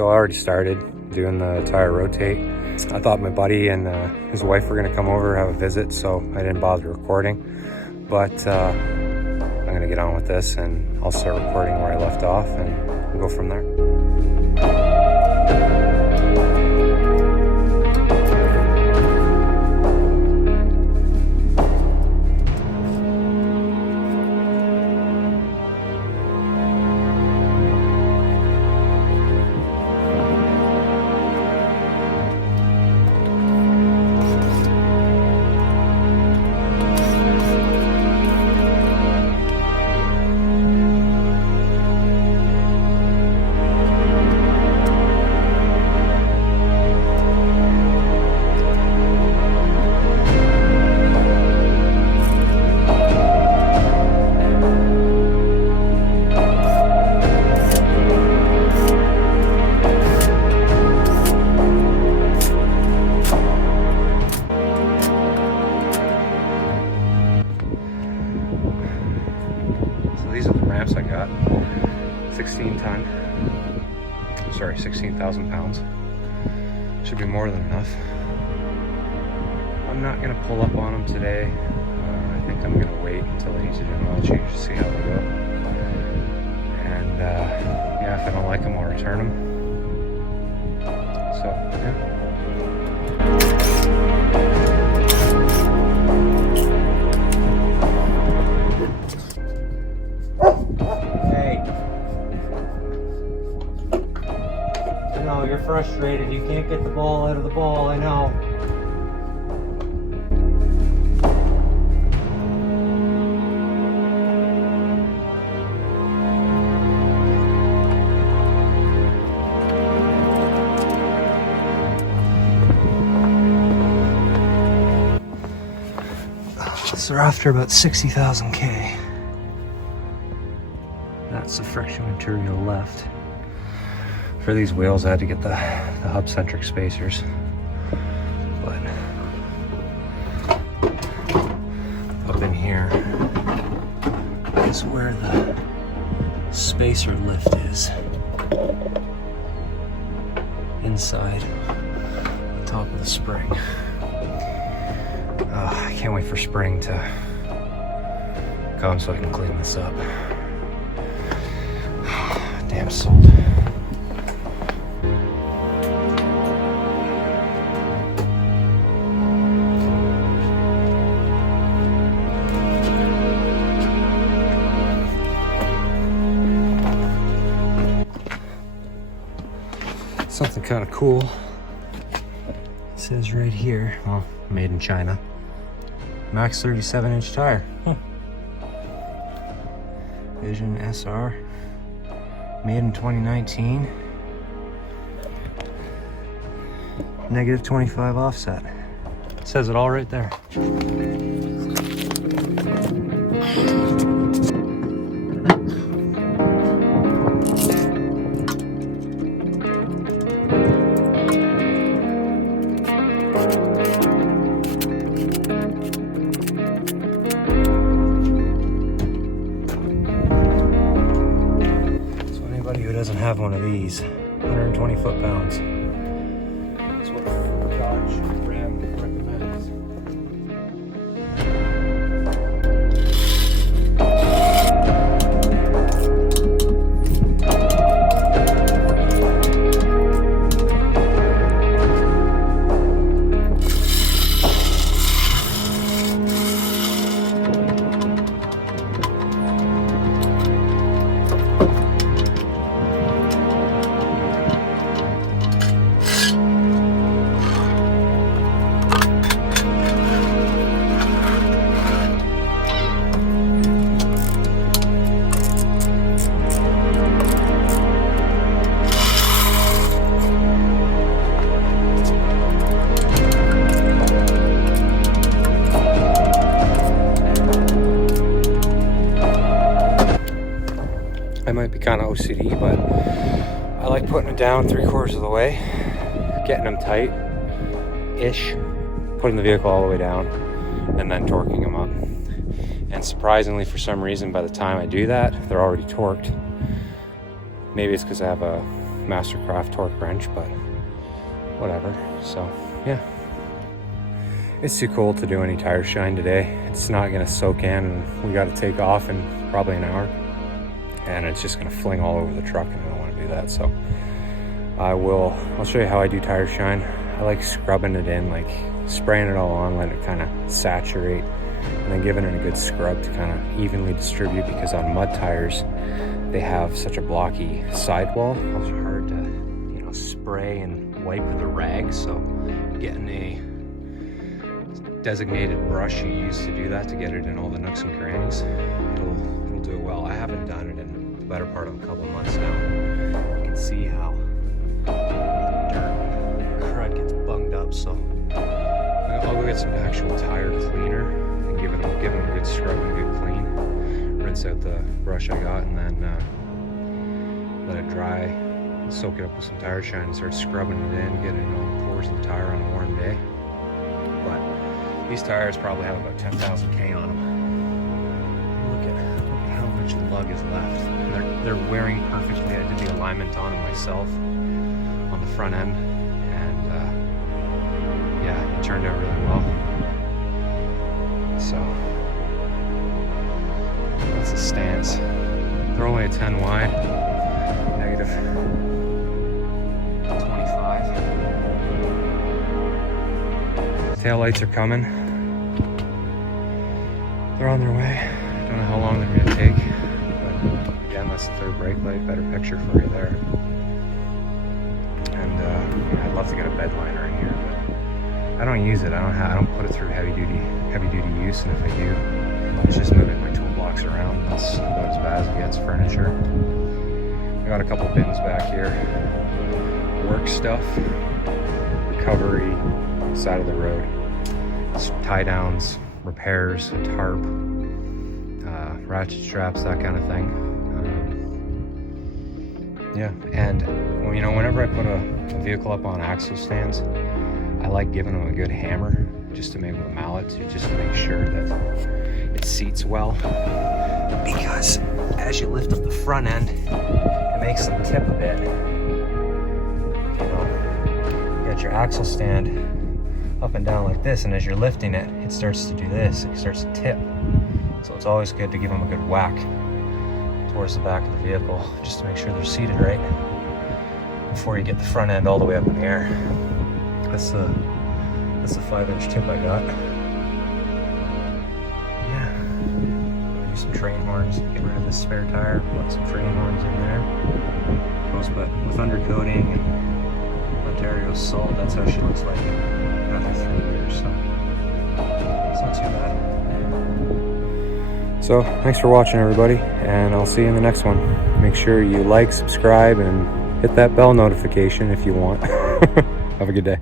So I already started doing the tire rotate. I thought my buddy and his wife were gonna come over, have a visit, so I didn't bother recording. But I'm gonna get on with this and I'll start recording where I left off and we'll go from there. These are the ramps I got. 16,000 pounds. Should be more than enough. I'm not gonna pull up on them today. I think I'm gonna wait until I need to do an oil change to see how they go. And yeah, if I don't like them, I'll return them. So, yeah. You're frustrated. You can't get the ball out of the ball, I know. So we're after about 60,000 K. That's the friction material left. For these wheels, I had to get the hub-centric spacers, but up in here is where the spacer lift is, inside the top of the spring. I can't wait for spring to come so I can clean this up. Damn salt. Something kind of cool. It says right here, well, made in China. Max 37-inch tire. Vision SR. Made in 2019. Negative 25 offset. It says it all right there. Who doesn't have one of these? 120 foot-pounds. That's what Dodge Ram recommends. I might be kind of OCD, but I like putting it down 3/4 of the way, getting them tight-ish, putting the vehicle all the way down, and then torquing them up. And surprisingly, for some reason, by the time I do that, they're already torqued. Maybe it's because I have a Mastercraft torque wrench, but whatever. So yeah, it's too cold to do any tire shine today. It's not gonna soak in, and we got to take off in probably an hour, and it's just gonna fling all over the truck, and I don't want to do that. So I'll show you how I do tire shine. I like scrubbing it in, like spraying it all on, letting it kind of saturate, and then giving it a good scrub to kind of evenly distribute, because on mud tires they have such a blocky sidewall. It's hard to, you know, spray and wipe with a rag, so getting a designated brush you use to do that, to get it in all the nooks and crannies, it'll do it well. I haven't done it in the better part of a couple months now. You can see how dirt crud gets bunged up, so I'll go get some actual tire cleaner and give them a good scrub and a good clean. Rinse out the brush I got, and then let it dry, soak it up with some tire shine, and start scrubbing it in, get it in all the pores of the tire on a warm day. But these tires probably have about 10,000 K on them. Look at how much lug is left. They're wearing perfectly. I did the alignment on them myself on the front end, and yeah, it turned out really well. So that's the stance. They're only a 10 wide, negative 25. Tail lights are coming. They're on their way. Don't know how long they're gonna take, but again, that's the third brake light. Better picture for you there. And yeah, I'd love to get a bed liner in here, but I don't use it. I don't put it through heavy duty use, and if I do, it's just moving my toolbox around. That's about as bad as it gets. Furniture. I got a couple bins back here. Work stuff, recovery, side of the road, tie downs, repairs, a tarp, ratchet straps, that kind of thing. Yeah, and well, you know, whenever I put a vehicle up on axle stands, I like giving them a good hammer, just to maybe with a mallet, to just make sure that it seats well, because as you lift up the front end, it makes them tip a bit. You know, you got your axle stand up and down like this, and as you're lifting it, it starts to do this. It starts to tip. So it's always good to give them a good whack towards the back of the vehicle, just to make sure they're seated right before you get the front end all the way up in the air. That's the 5-inch tip I got. Yeah. Do some train horns, get rid of this spare tire, put some train horns in there. But with undercoating and Ontario salt, that's how she looks like after 3 years, so it's not too bad. So thanks for watching, everybody, and I'll see you in the next one. Make sure you like, subscribe, and hit that bell notification if you want. Have a good day.